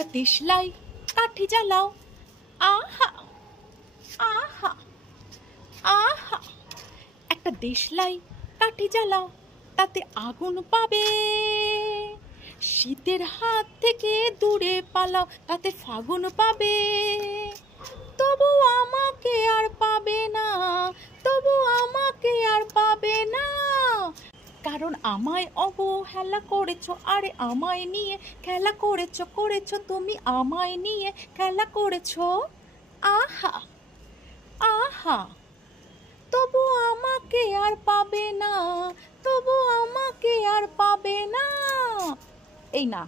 একটা দেশলাই কাঠি জ্বালাও, আহা আহা আহা। একটা দেশলাই কাঠি জ্বালাও, তাতে আগুন পাবে। শীতের হাত থেকে দূরে পালাও, তাতে ফাগুন পাবে। তবু আমাকে আর পাবে না, তবু আমাকে আর পাবে না, কারণ আমায় অবহেলা করেছো। আরে আমায় নিয়ে খেলা করেছো তুমি, আমায় নিয়ে খেলা করেছো। আহা আহা, তবু আমাকে আর পাবে না, তবু আমাকে আর পাবে না। এই না,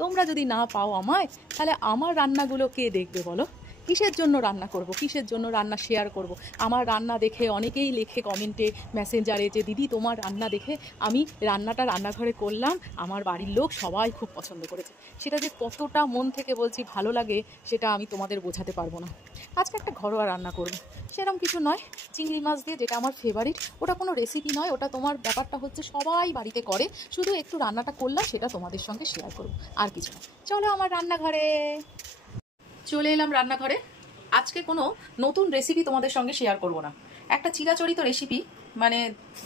তোমরা যদি না পাও আমায়, তাহলে আমার রান্নাগুলো কে দেখবে বলো? কিসের জন্য রান্না করব, কিসের জন্য রান্না শেয়ার করব? আমার রান্না দেখে অনেকেই লেখে কমেন্টে, মেসেঞ্জারে যে দিদি তোমার রান্না দেখে আমি রান্নাঘরে করলাম, আমার বাড়ির লোক সবাই খুব পছন্দ করেছে। সেটা যে কতটা মন থেকে বলছি ভালো লাগে, সেটা আমি তোমাদের বোঝাতে পারবো না। আজকে একটা ঘরোয়া রান্না করব, সেরকম কিছু নয়, চিংড়ি মাছ দিয়ে, যেটা আমার ফেভারিট। ওটা কোনো রেসিপি নয়, ওটা তোমার ব্যাপারটা হচ্ছে সবাই বাড়িতে করে, শুধু একটু রান্নাটা করলাম, সেটা তোমাদের সঙ্গে শেয়ার করব, আর কিছু না। চলো আমার রান্নাঘরে। চলে এলাম রান্নাঘরে। আজকে কোনো নতুন রেসিপি তোমাদের সঙ্গে শেয়ার করব না, একটা চিরাচরিত রেসিপি, মানে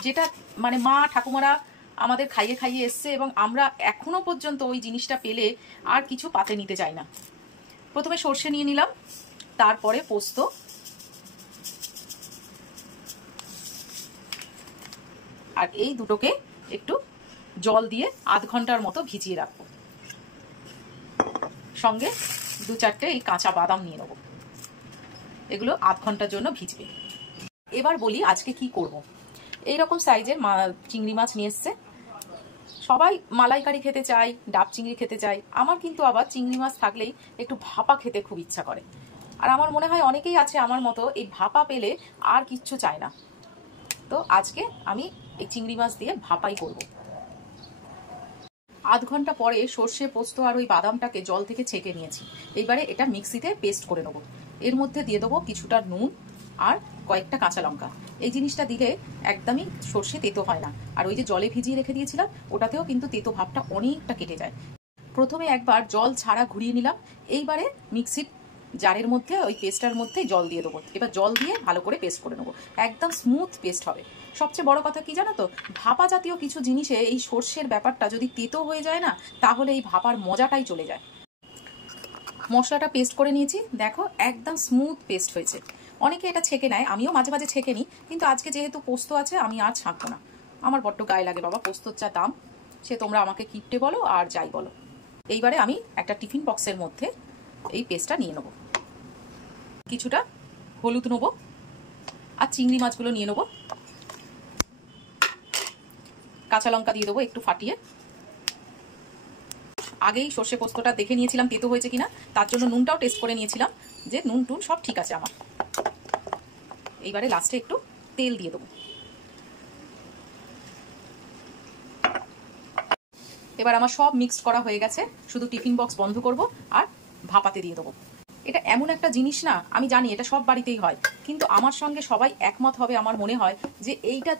যেটা মানে মা ঠাকুমারা আমাদের খাইয়ে খাইয়ে এসছে, এবং আমরা এখনো পর্যন্ত ওই জিনিসটা পেলে আর কিছু পাতে নিতে চাই না। প্রথমে সর্ষে নিয়ে নিলাম, তারপরে পোস্ত, আর এই দুটোকে একটু জল দিয়ে আধ ঘন্টার মতো ভিজিয়ে রাখবো। সঙ্গে 2-4টে এই কাঁচা বাদাম নিয়ে নেবো, এগুলো আধ ঘন্টার জন্য ভিজবে। এবার বলি আজকে কি করব। এইরকম সাইজের চিংড়ি মাছ নিয়ে এসছে। সবাই মালাইকারি খেতে চাই, ডাব চিংড়ি খেতে চাই, আমার কিন্তু আবার চিংড়ি মাছ থাকলেই একটু ভাপা খেতে খুব ইচ্ছা করে। আর আমার মনে হয় অনেকেই আছে আমার মতো, এই ভাপা পেলে আর কিচ্ছু চায় না। তো আজকে আমি এই চিংড়ি মাছ দিয়ে ভাপাই করব। আধ ঘন্টা পরে সর্ষে, পোস্ত আর ওই বাদামটাকে জল থেকে ছেঁকে নিয়েছি। এইবারে এটা মিক্সিতে পেস্ট করে নেবো। এর মধ্যে দিয়ে দেবো কিছুটা নুন আর কয়েকটা কাঁচা লঙ্কা। এই জিনিসটা দিলে একদমই সর্ষে তেতো হয় না, আর ওই যে জলে ভিজিয়ে রেখে দিয়েছিলাম ওটাতেও কিন্তু তেতো ভাবটা অনেকটা কেটে যায়। প্রথমে একবার জল ছাড়া ঘুরিয়ে নিলাম, এইবারে মিক্সির জারের মধ্যে ওই পেস্টটার মধ্যে জল দিয়ে দেবো। এবার জল দিয়ে ভালো করে পেস্ট করে নেবো, একদম স্মুথ পেস্ট হবে। সবচেয়ে বড় কথা কি জানো তো, ভাপা জাতীয় কিছু জিনিসে এই সর্ষের ব্যাপারটা যদি তেতো হয়ে যায় না, তাহলে এই ভাপার মজাটাই চলে যায়। মশলাটা পেস্ট করে নিয়েছি, দেখো একদম স্মুথ পেস্ট হয়েছে। অনেকে এটা ছেঁকে নেয়, আমিও মাঝে মাঝে ছেঁকে নিই, কিন্তু আজকে যেহেতু পোস্ত আছে আমি আর ছাঁকবো না। আমার বড্ড গায়ে লাগে বাবা, পোস্তর যা দাম, সে তোমরা আমাকে কিপটে বলো আর যাই বলো। এইবারে আমি একটা টিফিন বক্সের মধ্যে এই পেস্টটা নিয়ে নেবো। কিছুটা হলুদ নেবো, আর চিংড়ি মাছগুলো নিয়ে নেবো। কাঁচা লঙ্কা দিয়ে দেবো একটু ফাটিয়ে। আগেই সর্ষে পোস্তটা দেখে নিয়েছিলাম তেতো হয়েছে কিনা, তার জন্য নুনটাও টেস্ট করে নিয়েছিলাম যে নুন টুন সব ঠিক আছে আমার। এইবারে লাস্টে একটু তেল দিয়ে দেবো। এবার আমার সব মিক্সড করা হয়ে গেছে, শুধু টিফিন বক্স বন্ধ করব আর ভাপাতে দিয়ে দেবো। এটা এমন একটা জিনিস না, আমি জানি এটা সব বাড়িতেই হয়, কিন্তু আমার সঙ্গে সবাই একমত হবে আমার মনে হয় যে এইটা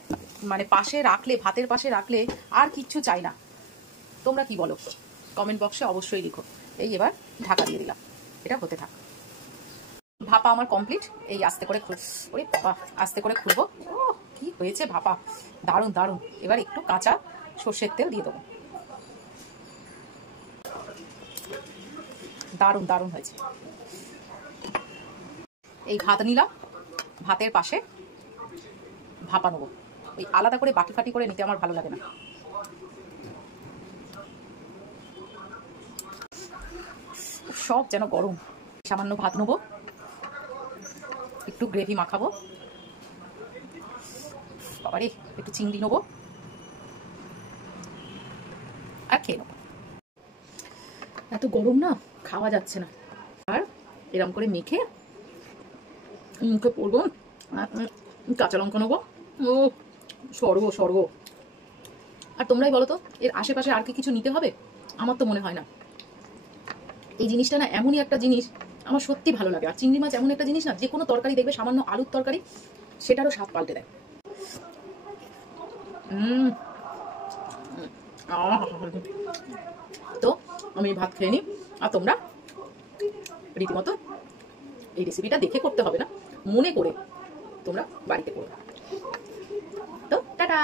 মানে পাশে রাখলে, ভাতের পাশে রাখলে আর কিচ্ছু চাই না। তোমরা কি বলো কমেন্ট বক্সে অবশ্যই লিখো। এই এবার ঢাকা দিয়ে দিলাম, এটা হতে থাক। ভাপা আমার কমপ্লিট। এই আস্তে করে ওরে বাবা, আস্তে করে খুলবো। ও কি হয়েছে ভাপা, দারুণ দারুণ। এবার একটু কাঁচা সর্ষের তেল দিয়ে দেবো, দারুণ দারুণ হয়েছে। এই ভাত নিলাম, ভাতের পাশে ভাপা নেবো। ওই আলাদা করে বাটি ফাটি করে নিতে আমার ভালো লাগে না। সব যেন গরম। সামান্য ভাত নেবো, একটু গ্রেভি মাখাবো, বাবারে একটু চিংড়ি নেবো আর খেয়ে নেবো। এত গরম না, খাওয়া যাচ্ছে না। আর এরকম করে মেখে মুখে পড়বো, কাঁচা লঙ্কা নেবো। ও স্বর্গ স্বর্গ। আর তোমরাই বলো তো, এর আশেপাশে আর কি কিছু নিতে হবে? আমার তো মনে হয় না। এই জিনিসটা না এমনই একটা জিনিস আমার সত্যি ভালো লাগে। আর চিংড়ি মাছ এমন একটা জিনিস না, যে কোনো তরকারি দেখবে, সামান্য আলুর তরকারি, সেটারও স্বাদ পাল্টে দেয়। তো আমি ভাত খেয়ে নিই, আর তোমরা রীতিমতো এই রেসিপিটা দেখে করতে হবে না, মনে করে তোমরা বাড়িতে করো। তো টাটা।